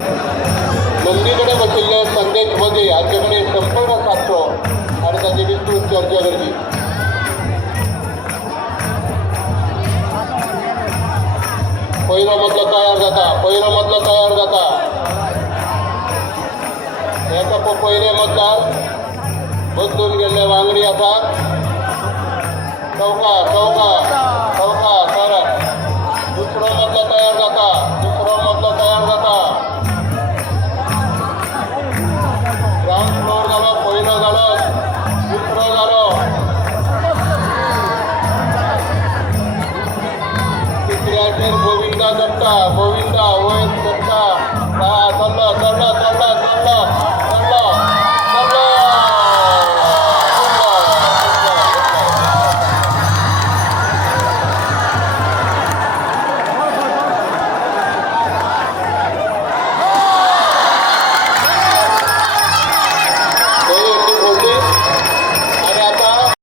नंदीकडे बसलेले संदेश मध्ये यांच्याकडे संपर्क साधतो आणि त्याची विस्तृत चर्चा करते. पहिल्यामधलं तयार जाता याचा पहिले मतदार बदलून गेले वांगडी आता चौका